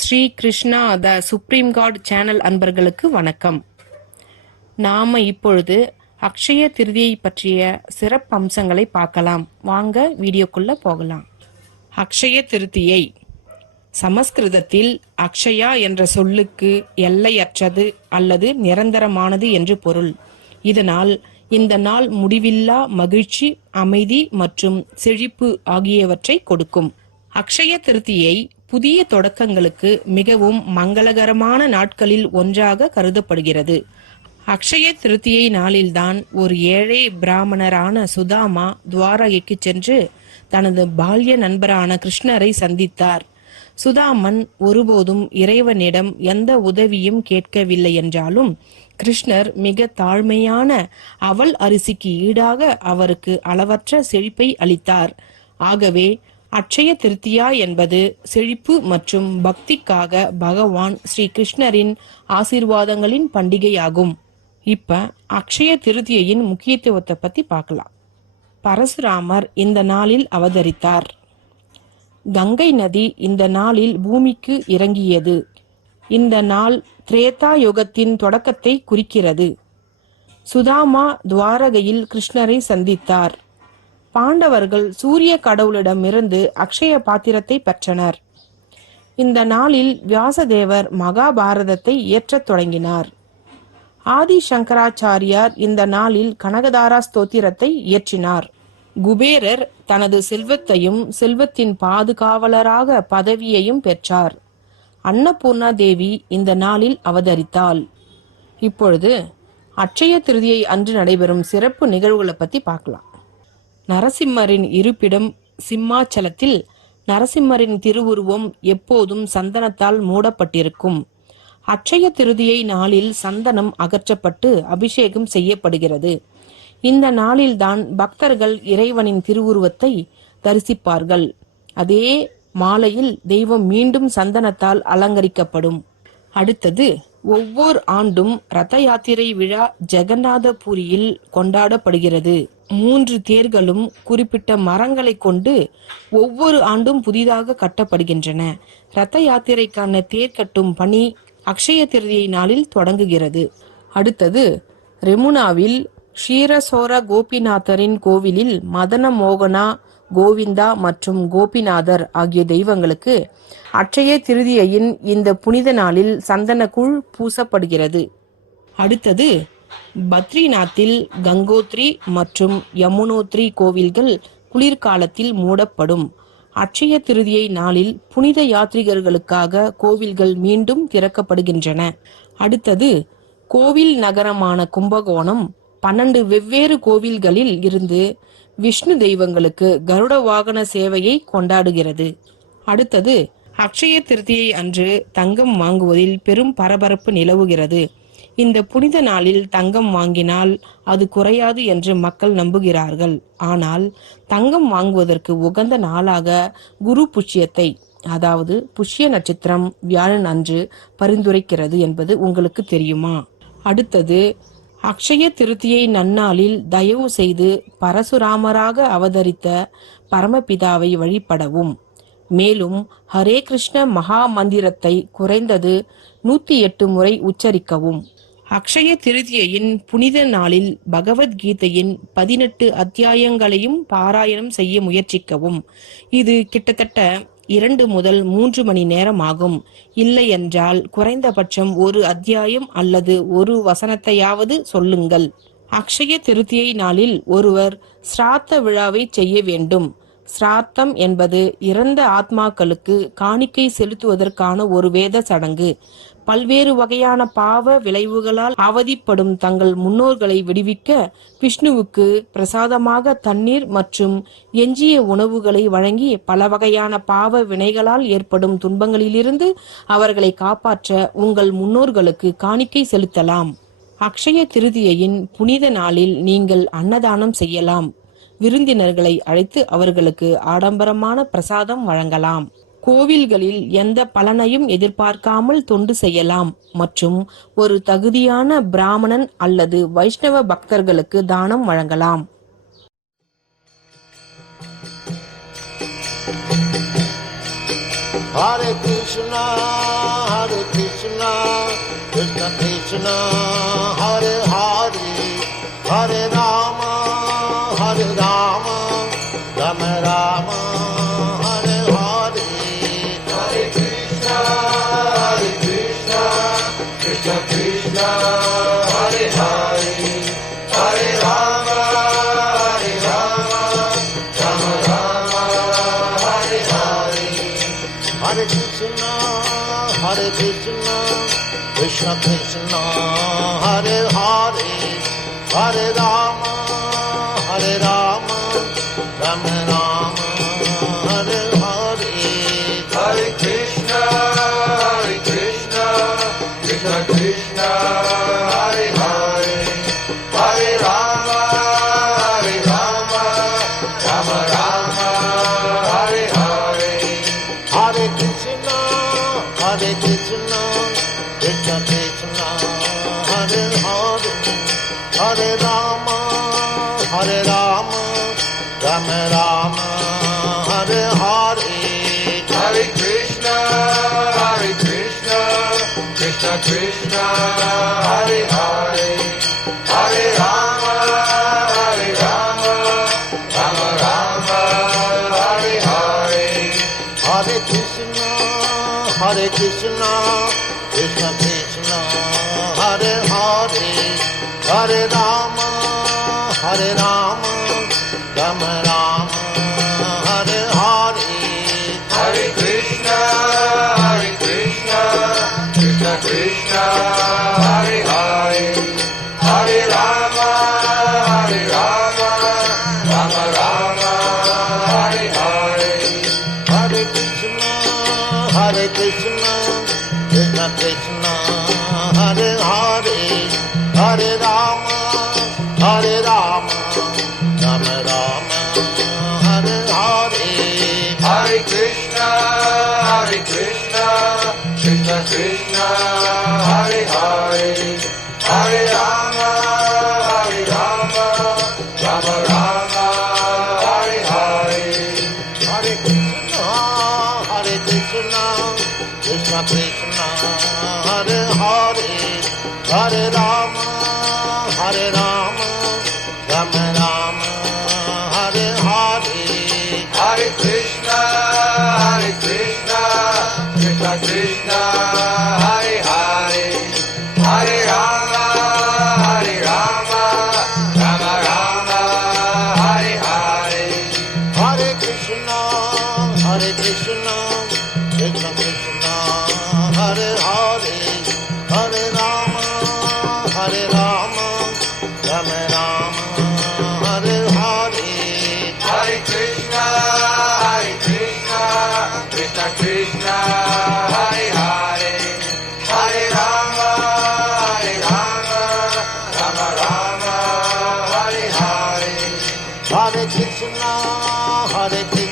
Sri Krishna the supreme god channel அன்பர்களுக்கு வணக்கம். நாம இப்பொழுது அக்ஷய திருதியை பற்றிய சிறப்பு அம்சங்களை பார்க்கலாம். வாங்க வீடியோக்குள்ள போகலாம். அக்ஷய திருதியை சமஸ்கிருதத்தில் அக்ஷயா என்ற சொல்லுக்கு எல்லையற்றது அல்லது நிரந்தரமானது என்று பொருள். இதனால் இந்த நாள் முடிவில்லா மகிழ்ச்சி, அமைதி மற்றும் செழிப்பு ஆகியவற்றை கொடுக்கும். அக்ஷய திருதியை புதிய தொடக்கங்களுக்கு மிகவும் மங்களகரமான நாட்களில் ஒன்றாக கருதப்படுகிறது. அக்ஷய திருதியை நாளில்தான் ஒரு ஏழை பிராமணரான சுதாமா துவாரகைக்கு சென்று தனது பால்ய நண்பரான கிருஷ்ணரை சந்தித்தார். சுதாமன் ஒருபோதும் இறைவனிடம் எந்த உதவியும் கேட்கவில்லை என்றாலும் கிருஷ்ணர் மிக தாழ்மையான அவல் அரிசிக்கு ஈடாக அவருக்கு அளவற்ற செழிப்பை அளித்தார். ஆகவே அக்ஷய திருத்தியா என்பது செழிப்பு மற்றும் பக்திக்காக பகவான் ஸ்ரீ கிருஷ்ணரின் ஆசீர்வாதங்களின் பண்டிகையாகும். இப்ப அக்ஷய திருதியையின் முக்கியத்துவத்தை பத்தி பார்க்கலாம். பரசுராமர் இந்த நாளில் அவதரித்தார். கங்கை நதி இந்த நாளில் பூமிக்கு இறங்கியது. இந்த நாள் திரேதா யுகத்தின் தொடக்கத்தை குறிக்கிறது. சுதாமா துவாரகையில் கிருஷ்ணரை சந்தித்தார். பாண்டவர்கள் சூரிய கடவுளிடமிருந்து அக்ஷய பாத்திரத்தை பெற்றனர். இந்த நாளில் வியாசதேவர் மகாபாரதத்தை இயற்றத் தொடங்கினார். ஆதி சங்கராச்சாரியார் இந்த நாளில் கனகதாரா ஸ்தோத்திரத்தை இயற்றினார். குபேரர் தனது செல்வத்தையும் செல்வத்தின் பாதுகாவலராக பதவியையும் பெற்றார். அன்னபூர்ணா தேவி இந்த நாளில் அவதரித்தாள். இப்பொழுது அக்ஷய திருதியை அன்று நடைபெறும் சிறப்பு நிகழ்வுகளை பத்தி பார்க்கலாம். நரசிம்மரின் இருப்பிடம் சிம்மாச்சலத்தில் நரசிம்மரின் திருவுருவம் எப்போதும் சந்தனத்தால் மூடப்பட்டிருக்கும். அக்ஷய திருதியை நாளில் சந்தனம் அகற்றப்பட்டு அபிஷேகம் செய்யப்படுகிறது. இந்த நாளில்தான் பக்தர்கள் இறைவனின் திருவுருவத்தை தரிசிப்பார்கள். அதே மாலையில் தெய்வம் மீண்டும் சந்தனத்தால் அலங்கரிக்கப்படும். அடுத்தது, ஒவ்வொரு ஆண்டும் ரத யாத்திரை விழா ஜெகநாதபுரியில் கொண்டாடப்படுகிறது. 3 தேர்களும் குறிப்பிட்ட மரங்களை கொண்டு ஒவ்வொரு ஆண்டும் புதிதாக கட்டப்படுகின்றன. ரத யாத்திரைக்கான தேர் கட்டும் பணி அக்ஷய திருதியை நாளில் தொடங்குகிறது. அடுத்தது, ரெமுனாவில் ஷீரசோர கோபிநாதரின் கோவிலில் மதன மோகனா, கோவிந்தா மற்றும் கோபிநாதர் ஆகிய தெய்வங்களுக்கு அக்ஷய திருதியையின் இந்த புனித நாளில் சந்தனக்கூழ் பூசப்படுகிறது. அடுத்தது, பத்ரிநாத்தில் கங்கோத்ரி மற்றும் யமுனோத்ரி கோவில்கள் குளிர்காலத்தில் மூடப்படும். அக்ஷய திருதியை நாளில் புனித யாத்ரிகர்களுக்காக கோவில்கள் மீண்டும் திறக்கப்படுகின்றன. அடுத்தது, கோவில் நகரமான கும்பகோணம் 12 வெவ்வேறு கோவில்களில் இருந்து விஷ்ணு தெய்வங்களுக்கு கருட வாகன சேவையை கொண்டாடுகிறது. அடுத்தது, அக்ஷய திருதியை அன்று தங்கம் வாங்குவதில் பெரும் பரபரப்பு நிலவுகிறது. இந்த புனித நாளில் தங்கம் வாங்கினால் அது குறையாது என்று மக்கள் நம்புகிறார்கள். ஆனால் தங்கம் வாங்குவதற்கு உகந்த நாளாக குரு புஷ்யத்தை, அதாவது புஷ்ய நட்சத்திரம் வியாழன் அன்று பரிந்துரைக்கிறது என்பது உங்களுக்கு தெரியுமா? அடுத்தது, அக்ஷய திருதியை நன்னாளில் தயவு செய்து பரசுராமராக அவதரித்த பரமபிதாவை வழிபடவும். மேலும் ஹரே கிருஷ்ண மகா மந்திரத்தை குறைந்தது 108 முறை உச்சரிக்கவும். அக்ஷய திருதியையின் புனித நாளில் பகவத்கீதையின் 18 அத்தியாயங்களையும் பாராயணம் செய்ய முயற்சிக்கவும். இது கிட்டத்தட்ட 2 முதல் 3 மணி நேரம் ஆகும். இல்லை என்றால் குறைந்தபட்சம் ஒரு அத்தியாயம் அல்லது ஒரு வசனத்தையாவது சொல்லுங்கள். அக்ஷய திருதியை நாளில் ஒருவர் சிராத்த விழாவை செய்ய வேண்டும். சிராத்தம் என்பது இறந்த ஆத்மாக்களுக்கு காணிக்கை செலுத்துவதற்கான ஒரு வேத சடங்கு. பல்வேறு வகையான பாவ விளைவுகளால் அவதிப்படும் தங்கள் முன்னோர்களை விடுவிக்க விஷ்ணுவுக்கு பிரசாதமாக தண்ணீர் மற்றும் எஞ்சிய உணவுகளை வழங்கி பல வகையான பாவ வினைகளால் ஏற்படும் துன்பங்களிலிருந்து அவர்களை காப்பாற்ற உங்கள் முன்னோர்களுக்கு காணிக்கை செலுத்தலாம். அக்ஷய திருதியையின் புனித நாளில் நீங்கள் அன்னதானம் செய்யலாம். விருந்தினர்களை அழைத்து அவர்களுக்கு ஆடம்பரமான பிரசாதம் வழங்கலாம். கோவில்களில் எந்த பலனையும் எதிர்பார்க்காமல் தொண்டு செய்யலாம் மற்றும் ஒரு தகுதியான பிராமணன் அல்லது வைஷ்ணவ பக்தர்களுக்கு தானம் வழங்கலாம். Hare Krishna, Krishna Krishna, Hare Hare, Hare Rama, Rama Rama, Hare Hare. Hare Krishna, Krishna Krishna, Hare Hare, Hare Rama, Rama Rama, Hare Hare. Hare Krishna, Krishna Krishna, Hare Hare, Hare Rama, Rama Rama, Hare Hare. Hare Krishna, Krishna Krishna, Hare Hare, Hare Rama, Rama Rama, Hare Hare. Hare Krishna, Krishna Krishna, Hare Hare, Hare Rama, Rama Rama, Hare Hare. Hare Krishna, Krishna Krishna, Hare Hare, Hare Rama, Rama Rama, Hare Hare. Hare Krishna, Krishna Krishna, Hare Hare, Hare Rama, Rama Rama, Hare Hare. Hare Krishna, Krishna Krishna, Hare Hare, Hare Rama, Rama Rama, Hare Hare. Hare Krishna, Krishna Krishna, Hare Hare, Hare Rama, Rama Rama, Hare Hare. Hare Krishna, Krishna Krishna, Hare Hare, Hare Rama, Rama Rama, Hare Hare. Hare Krishna, Krishna Krishna, Hare Hare, Hare Rama, Rama Rama, Hare Hare. Hare Krishna, Krishna Krishna, Hare Hare, Hare Rama, Rama Rama, Hare Hare. Hare Krishna, Krishna Krishna, Hare Hare, Hare Rama, Rama Rama, Hare Hare. Hare Krishna, Krishna Krishna, Hare Hare, Hare Rama, Rama Rama, Hare Hare. Hare Krishna, Krishna